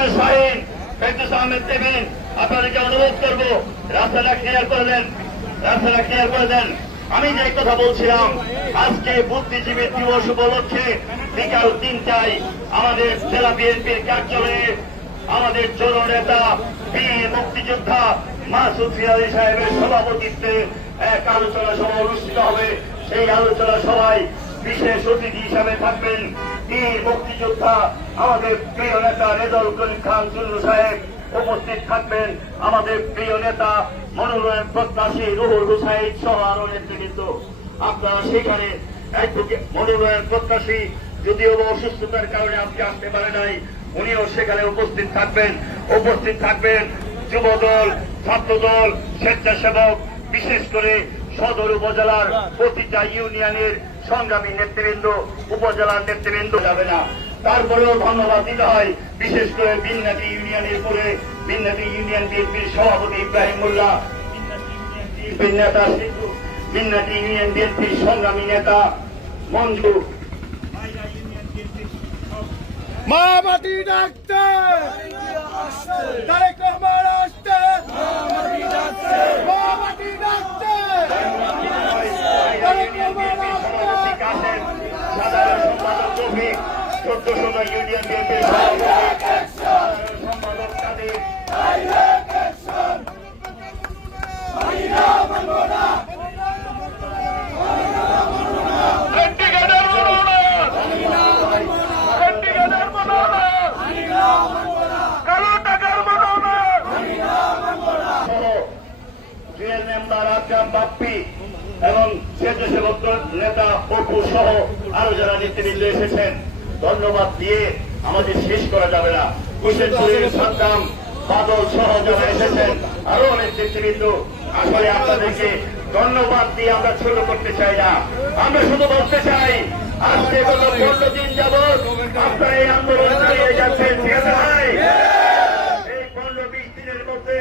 আহমেদ শাহীন, ফেরদৌস আহমেদ তেমিন, আপনাদেরকে অনুরোধ করবো রাস্তাটা ক্লিয়ার করে দেন, রাস্তাটা ক্লিয়ার করে দেন। আমি যে কথা বলছিলাম, আজকে বুদ্ধিজীবী দিবস উপলক্ষে বিকাল 3টায় আমাদের জেলা বিএনপির কার্যালয়ে আমাদের জননেতা বীর মুক্তিযোদ্ধা মাসুদ ফিরাজি সাহেবের সভাপতিত্বে এক আলোচনা সভা অনুষ্ঠিত হবে। সেই আলোচনা সভায় বিশেষ অতিথি হিসাবে থাকবেন বীর মুক্তিযোদ্ধা আমাদের প্রিয় নেতা রেজাউল করিম খান চুন্নু সাহেব, উপস্থিত থাকবেন আমাদের প্রিয় নেতা মনোনয়ন প্রত্যাশী রুহুল হুসাইন সহ আরো নেতৃবৃন্দ। আপনারা সেখানে মনোনয়ন প্রত্যাশী যদিও অসুস্থতার কারণে আজকে আসতে পারে নাই, উনিও সেখানে উপস্থিত থাকবেন। উপস্থিত থাকবেন যুবদল, ছাত্রদল, স্বেচ্ছাসেবক, বিশেষ করে সদর উপজেলার প্রতিটা ইউনিয়নের সংগ্রামী নেতৃবৃন্দ, উপজেলার নেতৃবৃন্দ যাবে না। তারপরেও ধন্যবাদ দিতে হয় বিশেষ করে বিন্নাটি ইউনিয়নের পরে বিন্নাটি ইউনিয়ন বিএনপির সভাপতি ইব্রাহিম মোল্লা, নেতা সিদ্ধু, বিন্নাটি ইউনিয়ন বিএনপির সংগ্রামী নেতা মঞ্জু, মা মাটি ডাকতে তারেক রহমান আসতে, মা মাটি ডাকতে তারেক রহমান আসতে। সাধারণ সম্পাদক রফিক, 14 ইউনিয়ন বিএনপির সম্পাদক কাদের, বাপ্পি এবং স্বেচ্ছাসেবক নেতা অপু সহ আরো যারা নেতৃবৃন্দ এসেছেন, ধন্যবাদ দিয়ে আমাদের শেষ করা যাবে না। কুশেরপুরের সাদ্দাম, বাদল সহ যারা এসেছেন আরো অনেক নেতৃবৃন্দ, আসলে আপনাদেরকে ধন্যবাদ দিয়ে আমরা ছোট করতে চাই না। আমরা শুধু বলতে চাই আজকে গত 15 দিন যাবৎ আপনারা এই আন্দোলন চালিয়ে যাচ্ছেন। এই 15-20 দিনের মধ্যে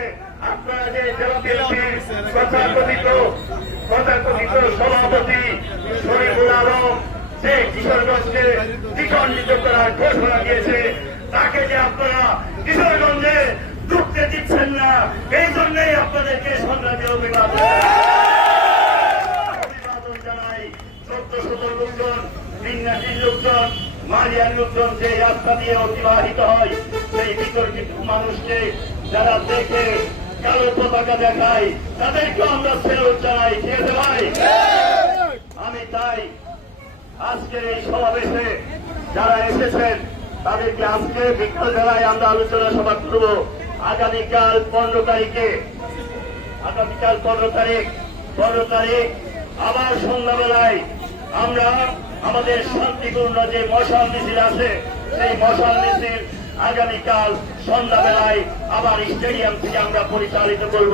আপনারা যে জেলা বিএনপির তথাকথিত সভাপতি শরীফুল আলম যে কিশোরগঞ্জকে দ্বিখণ্ডিত করার ঘোষণা দিয়েছে, তাকে যে আপনারা কিশোরগঞ্জে ঢুকতে দিচ্ছেন না, এই জন্যই আপনাদেরকে সংগ্রামী অভিবাদন জানাই। 14-16 লোকজন, বিন্যাসীর লোকজন, মারিয়ার লোকজন যে রাস্তা দিয়ে অতিবাহিত হয়, সেই বিতর্কিত মানুষকে যারা দেখে কালো পতাকা দেখায়, তাদেরকে আমরা ফেরত জানাই। ঠিক আছে ভাই? আমি তাই আজকের এই সমাবেশে যারা এসেছেন তাদেরকে আজকে বিকাল বেলায় আমরা আলোচনা সভা করব। আগামীকাল 15 তারিখ আবার সন্ধ্যাবেলায় আমরা আমাদের শান্তিপূর্ণ যে মশাল মিছিল আছে, সেই মশাল মিছিল আগামীকাল সন্ধ্যাবেলায় আবার স্টেডিয়াম থেকে আমরা পরিচালিত করব।